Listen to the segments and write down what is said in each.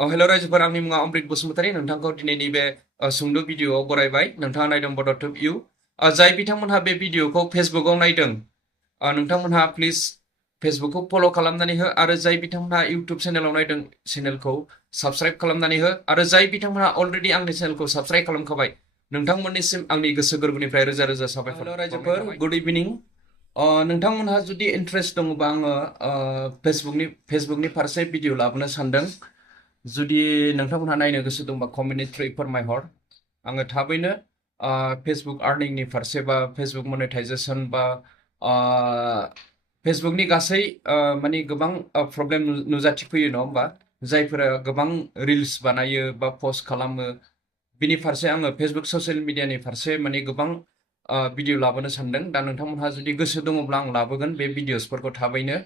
हेल' रायजोफोर आंनि मुङा अमृत बसुमतारी नोंथांखौ दिनैनि बे सुंद' भिडिअ'आव बरायबाय नोंथाङा नायदों बड' टुब इउ जाय बिथांमोनहा बे भिडिअ'खौ फेसबुकआव नायदों नोंथांमोनहा प्लिज फेसबुकखौ फल' खालामनानै हो आरो जाय बिथांमोनहा इउटुब चेनेलाव नायदों चेनेलखौ साबस्क्राइब खालामनानै हो आरो जाय बिथांमोनहा अलरेडि आंनि चेनेलखौ साबस्क्राइब खालामखाबाय नोंथांमोननिसिम आंनि गोसो गोरबोनिफ्राय रोजा रोजा साबायखर रायजोफोर गुड इभिनिं नोंथांमोनहा जुदि इन्ट्रेस्ट दङबा आङो फेसबुकनि फारसे भिडिअ लाबोनो सानदों जुदि नोंथांमोनहा नायनो गोसो दंबा कमेन्टनि थ्रुयै फोरमायहर आङो थाबैनो फेसबुक आर्निंनि फारसे बा फेसबुक मनेटाइजेसन बा फेसबुकनि गासै माने गोबां प्रब्लेम नुजाथिफैयो नङा होमबा जायफोरा गोबां रिल्स बानायो बा पस्ट खालामो बिनि फारसे आङो फेसबुक ससियेल मिडियानि फारसे माने गोबां भिडिअ लाबोनो सानदों दा नोंथांमोनहा जुदि गोसो दङब्ला आं लाबोगोन बे भिडिअसफोरखौ थाबैनो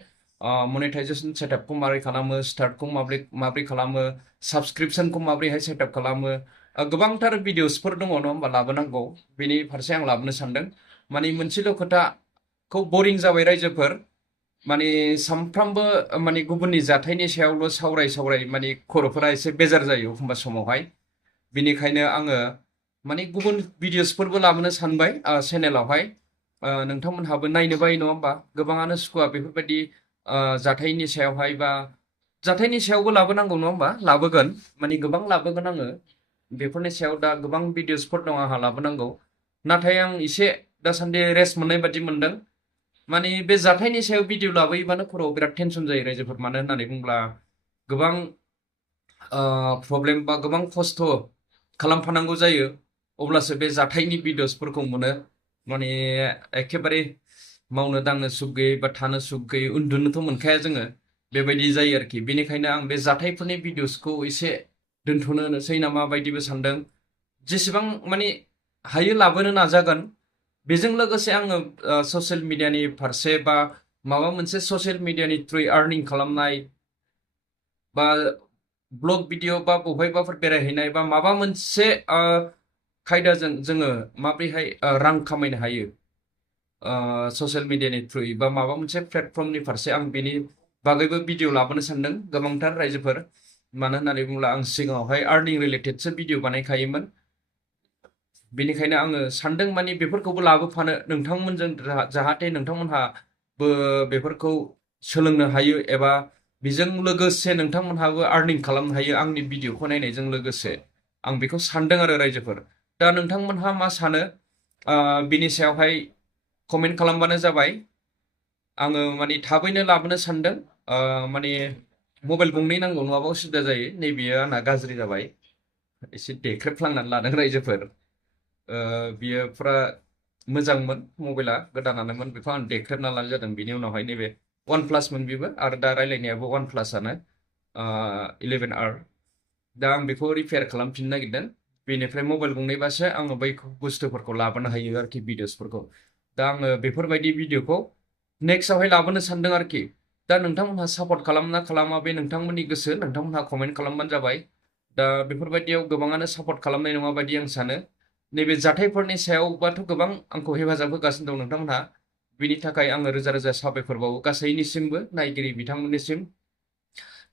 मनेटाइजेसन सेटआपखौ माबोरै खालामो स्टार्टखौ माबोरै खालामो साबस्क्रिपसनखौ माबोरैहाय सेटआप खालामो गोबांथार भिडिअसफोर दङ नङा होमबा लाबोनांगौ बेनि फारसे आं लाबोनो सानदों माने मोनसेल' खोथाखौ बरिं जाबाय रायजोफोर माने सामफ्रामबो माने गुबुननि जाथायनि सायावल' सावराय माने खर'फोरा एसे बेजार जायो एखमबा समावहाय बिनिखायनो आङो माने गुबुन भिडिअसफोरबो लाबोनो सानबाय चेनेलावहाय नोंथांमोनहाबो नायनो बायो नङा होमबा गोबाङानो सुखुवा बेफोरबायदि जाथायनि सायावहाय बा जाथायनि सायावबो लाबोनांगौ नङा होमबा लाबोगोन माने गोबां लाबोगोन आङो बेफोरनि सायाव दा गोबां भिडिअसफोर दं आंहा लाबोनांगौ नाथाय आं एसे दासान्दि रेस्ट मोननाय बादि मोनदों माने बे जाथायनि सायाव भिडिअ लाबोयोबानो खर'आव बिराद टेनसन जायो रायजोफोर मानो होननानै बुंब्ला गोबां प्रब्लेम बा गोबां खस्थ' खालामफानांगौ जायो अब्लासो बे जाथायनि भिडिअसफोरखौ मोनो माने एखेबारे मावनो दांनो सुख गैयै बा थानो सुख गैयै उन्दुनोथ' मोनखाया जोङो बेबायदि जायो आरोखि बेनिखायनो आं बे जाथायफोरनि भिडिअसखौ एसे दोनथ'नोसै नामा बायदिबो सानदों जेसेबां माने हायो लाबोनो नाजागोन बेजों लोगोसे आङो ससियेल मिडियानि फारसे बा माबा मोनसे ससियेल मिडियानि थ्रुयै आर्निं खालामनाय बा ब्लग भिडिअ बा बबेहायबाफोर बेरायहैनाय बा माबा मोनसे खायदाजों जोङो माबोरैहाय रां खामायनो हायो ससियेल मिडियानि थ्रुयै बा माबा मोनसे प्लेटफर्मनि फारसे आं बेनि बागैबो भिडिअ लाबोनो सानदों गोबांथार रायजोफोर मानो होननानै बुङोब्ला आं सिगाङावहाय आर्निं रिलेटेडसो भिडिअ बानायखायोमोन बेनिखायनो आङो सानदों माने बेफोरखौबो लाबोफानो नोंथांमोनजों जाहाथे नोंथांमोनहाबो बेफोरखौ सोलोंनो हायो एबा बेजों लोगोसे नोंथांमोनहाबो आर्निं खालामनो हायो आंनि भिडिअखौ नायनायजों लोगोसे आं बेखौ सानदों आरो रायजोफोर दा नोंथांमोनहा मा सानो बिनि सायावहाय कमेन्ट खालामबानो जाबाय आङो माने थाबैनो लाबोनो सानदों माने मबाइल गंनै नांगौ नङाबा उसुबिदा जायो नैबेयो आंना गाज्रि जाबाय एसे देख्रेबफ्लांनानै लादों रायजोफोर बियो फुरा मोजांमोन मबाइला गोदानानोमोन बेखौ आं देख्रेबना लानाय जादों बिनि उनावहाय नैबे वान प्लासमोन बेबो आरो दा रायलायनायाबो वान प्लासआनो 11R दा आं बेखौ रिपेयार खालामफिननो नागिरदों बेनिफ्राय मबाइल गंनैबासो आङो बै बुस्थुफोरखौ लाबोनो हायो आरोखि भिडिअसफोरखौ दा आङो बेफोरबायदि भिडिअखौ नेक्स्टआवहाय लाबोनो सानदों आरोखि दा नोंथांमोनहा सापर्ट खालामना खालामा बे नोंथांमोननि गोसो नोंथांमोनहा कमेन्ट खालामबानो जाबाय दा बेफोरबायदियाव गोबाङानो सापर्ट खालामनाय नङा बायदि आं सानो नैबे जाथायफोरनि सायावबाथ' गोबां आंखौ हेफाजाब होगासिनो दं नोंथांमोनहा बिनि थाखाय आङो रोजा रोजा साबायखर बावो गासैनिसिमबो नायगिरि बिथांमोननिसिम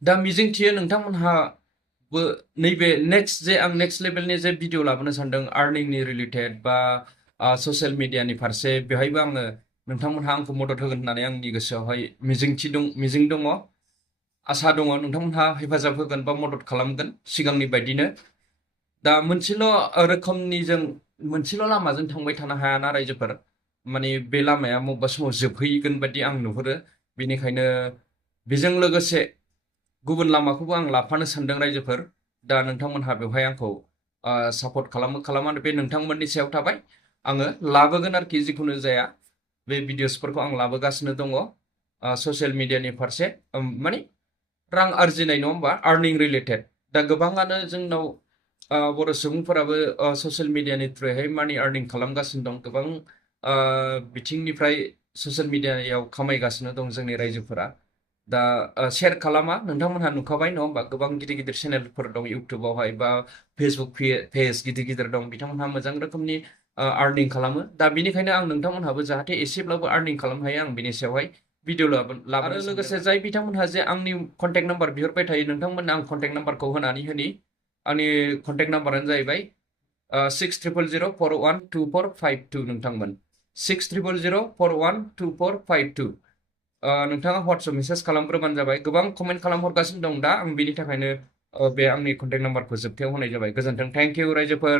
दा मिजिंथियो नोंथांमोनहाबो नैबे नेक्स्ट लेभेलनि जे भिडिअ लाबोनो सानदों आर्निंनि रिलेटेड बा ससियेल मिडियानि फारसे बेवहायबो आङो नोंथांमोनहा आंखौ मदद होगोन होननानै आंनि गोसोआवहाय मिजिं दङ आसा दङ नोंथांमोनहा हेफाजाब होगोन बा मदद खालामगोन सिगांनि बायदिनो दा मोनसेल' रोखोमनिजों मोनसेल' लामाजों थांबाय थानो हायाना रायजोफोर माने बे लामाया बबेबा समाव जोबहैगोन बायदि आं नुहुरो बेनिखायनो बेजों लोगोसे गुबुन लामाखौबो आं लाफानो सानदों रायजोफोर दा नोंथांमोनहा बेवहाय आंखौ सापर्ट खालामा बे नोंथांमोननि सायाव थाबाय आङो लाबोगोन आरोखि जिखुनु जाया बे भिडिअसफोरखौ आं लाबोगासिनो दङ ससियेल मिडियानि फारसे माने रां आरजिनाय नङा होमबा आर्निं रिलेटेड दा गोबाङानो जोंनाव बर' सुबुंफोराबो ससियेल मिडियानि थ्रुयैहाय मानि आर्निं खालामगासिनो दं गोबां बिथिंनिफ्राय ससियेल मिडियायाव खामायगासिनो दं जोंनि रायजोफोरा दा शेयार खालामा नोंथांमोनहा नुखाबाय नङा होमबा गोबां गिदिर गिदिर चेनेलफोर दं इउटुबावहाय बा फेसबुक पेज गिदिर गिदिर दं बिथांमोनहा मोजां रोखोमनि आर्निं खालामो दा बिनिखायनो आं नोंथांमोनहाबो जाहाथे एसेब्लाबो आर्निं खालामनो हायो आं बिनि सायावहाय भिडिअ लाबोनो लोगोसे जाय बिथांमोनहा जे आंनि कन्टेक्ट नाम्बार बिहरबाय थायो नोंथांमोननो आं कन्टेक्ट नाम्बारखौ होनानै होनि आंनि कन्टेक्ट नाम्बारानो जाहैबाय 6000412452 नोंथांमोन 6000412452 नोंथाङा WhatsApp मेसेज खालामग्रोबानो जाबाय गोबां कमेन्ट खालामहरगासिनो दं दा आं बेनि थाखायनो बे आंनि कन्टेक्ट नाम्बारखौ जोबथायाव होनाय जाबाय गोजोन्थों थेंक इउ रायजोफोर